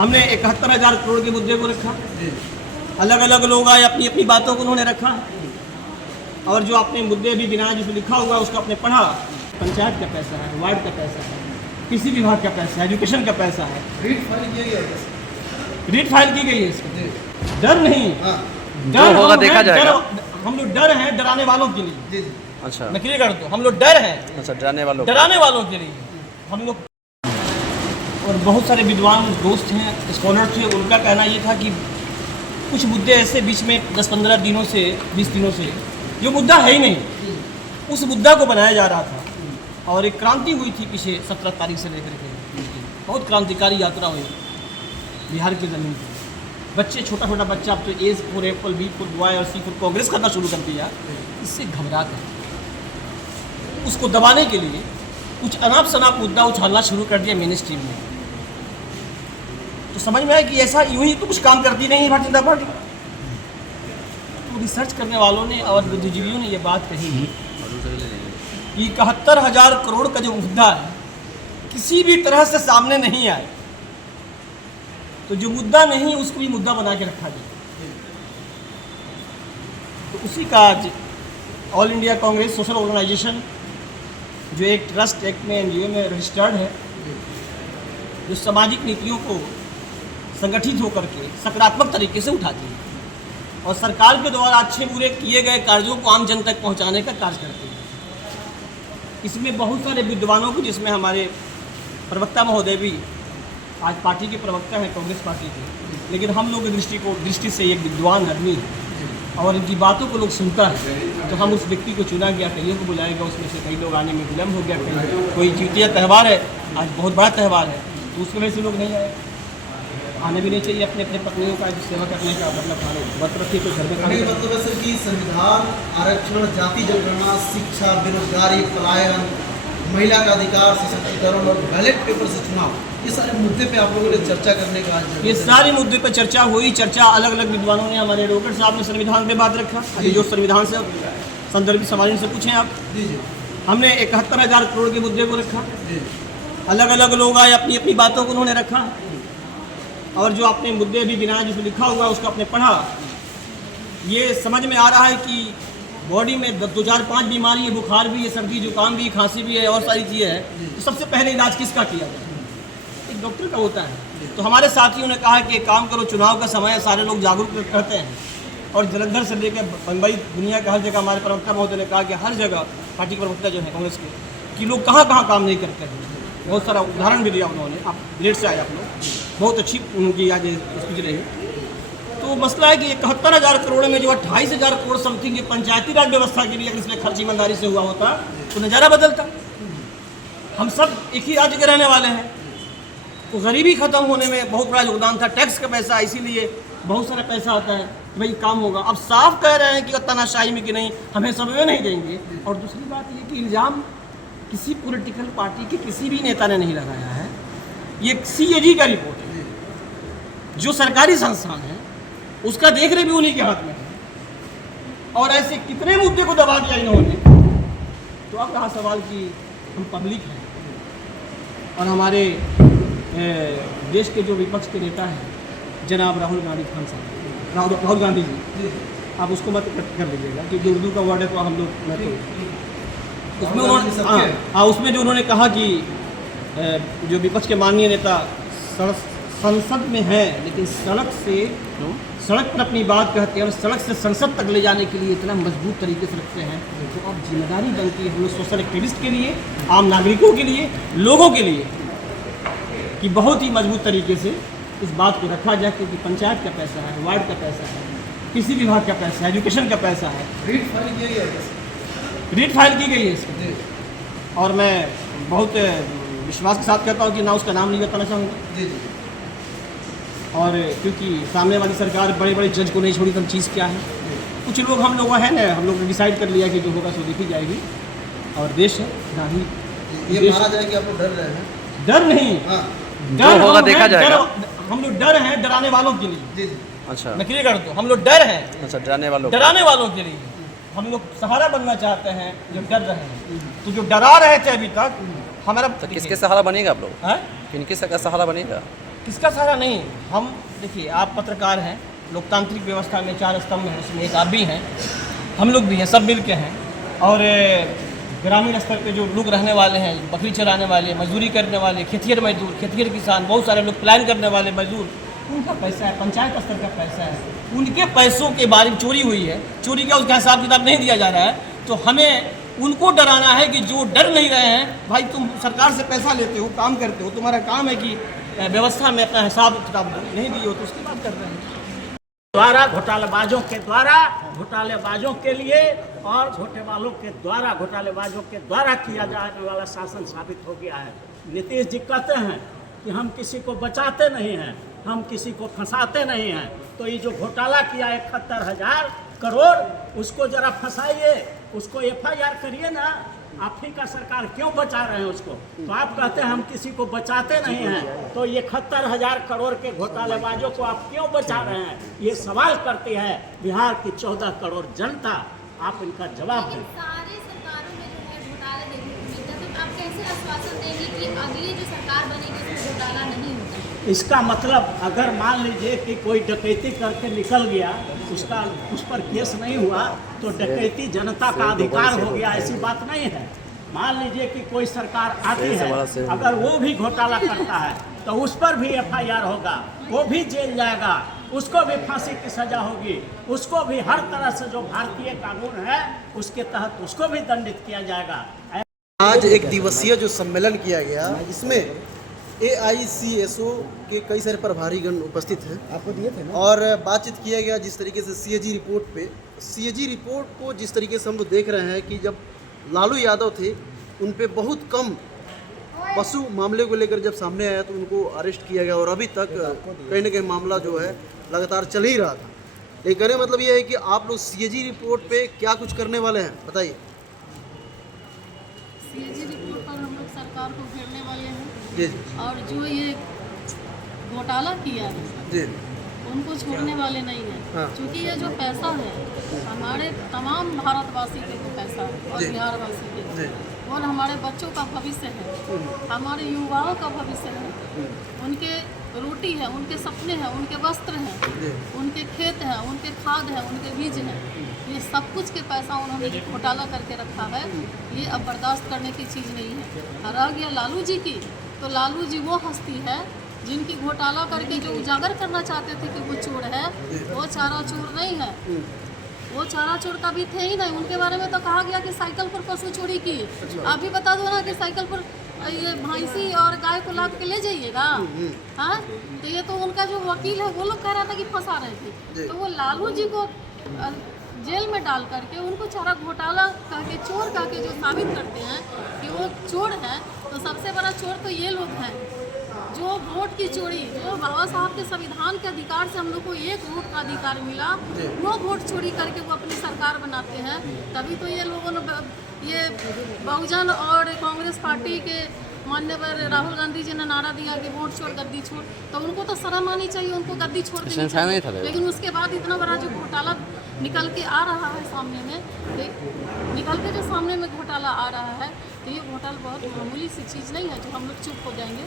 हमने 71,000 करोड़ के मुद्दे को रखा। अलग अलग लोग आए, अपनी अपनी बातों को उन्होंने रखा, और जो आपने मुद्दे भी गिनाए जिसमें लिखा हुआ है उसको आपने पढ़ा। पंचायत का पैसा है, वार्ड का पैसा है, किसी विभाग का पैसा है, एजुकेशन का पैसा है। रीट फाइल की गई है इसमें। डर नहीं, डर होगा, देखा जाएगा। हम लोग डर हैं डराने वालों के लिए। अच्छा, मैं क्लियर कर दूं, हम लोग डर हैं, अच्छा, डराने वालों के लिए हम लोग। और बहुत सारे विद्वान दोस्त हैं, स्कॉलर थे, उनका कहना ये था कि कुछ मुद्दे ऐसे बीच में 10-15 दिनों से 20 दिनों से जो मुद्दा है ही नहीं, उस मुद्दा को बनाया जा रहा था। और एक क्रांति हुई थी पीछे 17 तारीख से लेकर के, बहुत क्रांतिकारी यात्रा हुई बिहार की ज़मीन पर। बच्चे, छोटा छोटा बच्चा अब तो A for Apple, B for boy और C फॉर कांग्रेस करना शुरू कर दिया। इससे घबरा कर उसको दबाने के लिए कुछ अनाप शनाप मुद्दा उछालना शुरू कर दिया मेन स्ट्रीम में। तो समझ में आया कि ऐसा यूं ही तो कुछ काम करती नहीं है भारतीय जनता पार्टी। तो रिसर्च करने वालों ने और बुद्धिजीवियों ने ये बात कही कि 71,000 करोड़ का जो मुद्दा है किसी भी तरह से सामने नहीं आए, तो जो मुद्दा नहीं उसको भी मुद्दा बना के रखा गया। तो उसी का आज all India Congress social organisation, जो एक ट्रस्ट एक्ट में NGO में रजिस्टर्ड है, जो सामाजिक नीतियों को संगठित होकर के सकारात्मक तरीके से उठाती है और सरकार के द्वारा अच्छे बुरे किए गए कार्यों को आम जन तक पहुंचाने का कार्य करती है। इसमें बहुत सारे विद्वानों को, जिसमें हमारे प्रवक्ता महोदय भी आज पार्टी के प्रवक्ता हैं कांग्रेस पार्टी के, लेकिन हम लोग की दृष्टि से एक विद्वान आदमी है और इनकी बातों को लोग सुनता है, तो हम उस व्यक्ति को चुना गया, कईयों को बुलाया गया। उसमें से कई लोग आने में विलम्ब हो गया, कोई चूतिया त्यौहार है, आज बहुत बड़ा त्यौहार है, तो उसकी वजह से लोग नहीं आए। आने भी नहीं चाहिए, अपने अपने पत्नियों का सेवा करने का मतलब व्रत रखिए तो घर में खाने का मतलब है सर कि संविधान, आरक्षण, जाति जनगणना, शिक्षा, बेरोजगारी, पलायन, महिला का अधिकार, सशक्तिकरण और बैलेट पेपर से चुनाव, ये सारे मुद्दे पे आप लोगों ने चर्चा करने का, ये सारे मुद्दे पर चर्चा हुई। चर्चा अलग अलग विद्वानों ने, हमारे एडवोकेट साहब ने संविधान पे बात रखा, जो संविधान से संदर्भित सवाल से पूछें आप। हमने 71,000 करोड़ के मुद्दे को रखा। अलग अलग लोग आए, अपनी अपनी बातों को उन्होंने रखा, और जो आपने मुद्दे भी गिनाए जिसमें लिखा हुआ है उसको आपने पढ़ा। ये समझ में आ रहा है कि बॉडी में 2-4-5 बीमारी है, बुखार भी है, सर्दी जुकाम भी, खांसी भी है और सारी चीज़ें हैं, तो सबसे पहले इलाज किसका किया जाए? एक डॉक्टर का होता है। तो हमारे साथियों ने कहा कि एक काम करो, चुनाव का समय है, सारे लोग जागरूक करते हैं, और जलंधर से लेकर बम्बई, दुनिया का हर जगह हमारे प्रवक्ता महोदय ने कहा कि हर जगह पार्टी के प्रवक्ता जो है कांग्रेस के, कि लोग कहाँ कहाँ काम नहीं करते हैं। बहुत सारा उदाहरण भी दिया उन्होंने। आप लेट से आए आप लोग, बहुत अच्छी उनकी आज स्पीच रही। तो मसला है कि 71,000 करोड़ में जो 28,000 करोड़ समथिंग ये पंचायती राज व्यवस्था के लिए अगर इसमें खर्च ईमानदारी से हुआ होता तो नज़ारा बदलता। हम सब एक ही राज्य के रहने वाले हैं, तो गरीबी खत्म होने में बहुत बड़ा योगदान था। टैक्स का पैसा, इसीलिए बहुत सारा पैसा आता है, भाई काम होगा। अब साफ कह रहे हैं कि तानाशाही में कि नहीं, हमें सब में नहीं देंगे। और दूसरी बात ये कि इल्ज़ाम किसी पॉलिटिकल पार्टी के किसी भी नेता ने नहीं लगाया है, ये CAG का रिपोर्ट है, जो सरकारी संस्थान है उसका देख रहे भी उन्हीं के हाथ में है। और ऐसे कितने मुद्दे को दबा दिया इन्होंने। तो अब रहा सवाल कि हम पब्लिक हैं और हमारे देश के जो विपक्ष के नेता हैं जनाब राहुल गांधी जी, आप उसको मत कर लीजिएगा क्योंकि उर्दू का वर्ड है, तो हम लोग मैं तो उसमें उन्होंने उसमें जो उन्होंने कहा कि जो विपक्ष के माननीय नेता संसद में हैं लेकिन सड़क पर अपनी बात कहते हैं और सड़क से संसद तक ले जाने के लिए इतना मजबूत तरीके से रखते हैं, तो अब जिम्मेदारी बनती है हम लोग सोशल एक्टिविस्ट के लिए, आम नागरिकों के लिए, लोगों के लिए, कि बहुत ही मजबूत तरीके से इस बात को रखा जाए। क्योंकि पंचायत का पैसा है, वार्ड का पैसा है, किसी विभाग का पैसा है, एजुकेशन का पैसा है। रीट फाइल की गई है इसमें, और मैं बहुत विश्वास के साथ कहता हूँ कि ना उसका नाम नहीं बताना चाहूँगा। और क्योंकि सामने वाली सरकार बड़े बड़े जज को नहीं छोड़ी, तो चीज़ क्या है, कुछ लोग हम लोग है ना, हम लोग ने डिसाइड कर लिया कि जो होगा सो देखी जाएगी। और देश है ना ही ये माना जाए कि आप लोग डर रहे हैं? डर नहीं, डर होगा, देखा जाएगा। हम लोग डर हैं डराने वालों के लिए। अच्छा, मैं क्लियर कर दूं, हम लोग डर हैं, अच्छा, डराने वालों के लिए। हम लोग सहारा बनना चाहते हैं जो डर रहे हैं। तो जो डरा रहे थे अभी तक हमारा, तो किसके सहारा बनेगा आप लोग? किनके सहारा बनेगा? किसका सहारा नहीं। हम देखिए, आप पत्रकार हैं, लोकतांत्रिक व्यवस्था में 4 स्तंभ हैं, उसमें एक आप भी हैं, हम लोग भी हैं, सब मिल के हैं। और ग्रामीण स्तर पे जो लोग रहने वाले हैं, बकरी चराने वाले, मजदूरी करने वाले, खेतिहर मजदूर, खेतिहर किसान, बहुत सारे लोग प्लान करने वाले मजदूर, उनका पैसा है, पंचायत स्तर का पैसा है, उनके पैसों के बारे में चोरी हुई है, चोरी का उसका हिसाब किताब नहीं दिया जा रहा है। तो हमें उनको डराना है कि जो डर नहीं रहे हैं, भाई तुम सरकार से पैसा लेते हो, काम करते हो, तुम्हारा काम है कि व्यवस्था में अपना हिसाब किताब नहीं दिए हो, तो उसकी बात कर रहे हैं। द्वारा घोटालेबाजों के द्वारा घोटालेबाजों के लिए और घोटालों के द्वारा घोटालेबाजों के द्वारा किया जाने वाला शासन साबित हो गया है। नीतीश जी कहते हैं कि हम किसी को बचाते नहीं हैं, हम किसी को फंसाते नहीं हैं। तो ये जो घोटाला किया 71,000 करोड़, उसको जरा फंसाइए, उसको FIR करिए ना। आप ही का सरकार क्यों बचा रहे हैं उसको? तो आप कहते हैं हम किसी को बचाते नहीं हैं, तो ये 71,000 करोड़ के घोटालेबाजों को आप क्यों बचा रहे हैं? ये सवाल करती है बिहार की 14 करोड़ जनता। आप इनका जवाब दें। सारे सरकारों में जो है घोटाले देखने को मिलता है, तो आप कैसे आश्वासन देंगे कि अगली जो सरकार बनेगी उसमें घोटाला नहीं होगा? इसका मतलब अगर मान लीजिए कि कोई डकैती करके निकल गया, उस पर केस नहीं हुआ, तो डकैती जनता का अधिकार हो गया, ऐसी बात नहीं है। मान लीजिए कि कोई सरकार आती है, अगर वो भी घोटाला करता है तो उस पर भी FIR होगा, वो भी जेल जाएगा, उसको भी फांसी की सजा होगी, उसको भी हर तरह से जो भारतीय कानून है उसके तहत उसको भी दंडित किया जाएगा। आज एक दिवसीय जो सम्मेलन किया गया, इसमें AICSO के कई सारे प्रभारीगण उपस्थित हैं, आपको दिए थे ना, और बातचीत किया गया जिस तरीके से CAG रिपोर्ट पे। CAG रिपोर्ट को जिस तरीके से हम लोग देख रहे हैं कि जब लालू यादव थे उन पे बहुत कम पशु मामले को लेकर जब सामने आया तो उनको अरेस्ट किया गया, और अभी तक कहीं ना कहीं मामला जो है लगातार चल ही रहा था। लेकिन कहने का मतलब ये है कि आप लोग CAG रिपोर्ट पे क्या कुछ करने वाले हैं, बताइए। CAG रिपोर्ट पर हम लोग सरकार को घेरने वाले हैं जी और जो ये घोटाला किया है जी उनको छोड़ने वाले नहीं हैं। हाँ। क्योंकि ये जो पैसा है हमारे तमाम भारतवासी के जो पैसा है और जी। बिहारवासी के, जी और हमारे बच्चों का भविष्य है, हमारे युवाओं का भविष्य है, उनके रोटी है, उनके सपने हैं, उनके वस्त्र हैं, जी उनके खेत हैं, उनके खाद हैं, उनके बीज हैं, ये सब कुछ के पैसा उन्होंने जो घोटाला करके रखा है, ये अब बर्दाश्त करने की चीज़ नहीं है। रह गया लालू जी की, तो लालू जी वो हस्ती है जिनकी घोटाला करके जो उजागर करना चाहते थे कि वो चोर है, वो चारा चोर नहीं है, वो चारा चोर कभी थे ही नहीं। उनके बारे में तो कहा गया कि साइकिल पर पशु चोरी की। आप भी बता दो ना कि साइकिल पर ये भैंसी और गाय को लाद के ले जाइएगा। हाँ, तो ये तो उनका जो वकील है वो लोग कह रहा था कि फंसा रहे थे। तो वो लालू जी को जेल में डाल करके उनको चारा घोटाला कह के, चोर कह के जो साबित करते हैं कि वो चोर है, तो सबसे बड़ा चोर तो ये लोग हैं जो वोट की चोरी, जो बाबा साहब के संविधान के अधिकार से हम लोग को एक वोट का अधिकार मिला, वो वोट चोरी करके वो अपनी सरकार बनाते हैं। तभी तो ये लोगों ने ये बहुजन और कांग्रेस पार्टी के मान्यवर राहुल गांधी जी ने नारा दिया कि वोट छोड़ गद्दी छोड़, तो उनको तो शर्म आनी चाहिए, उनको गद्दी छोड़ देनी चाहिए। लेकिन उसके बाद इतना बड़ा जो घोटाला निकल के आ रहा है सामने में, निकल के जो सामने में घोटाला आ रहा है, तो ये घोटाला बहुत मामूली सी चीज़ नहीं है जो हम लोग चुप हो जाएंगे।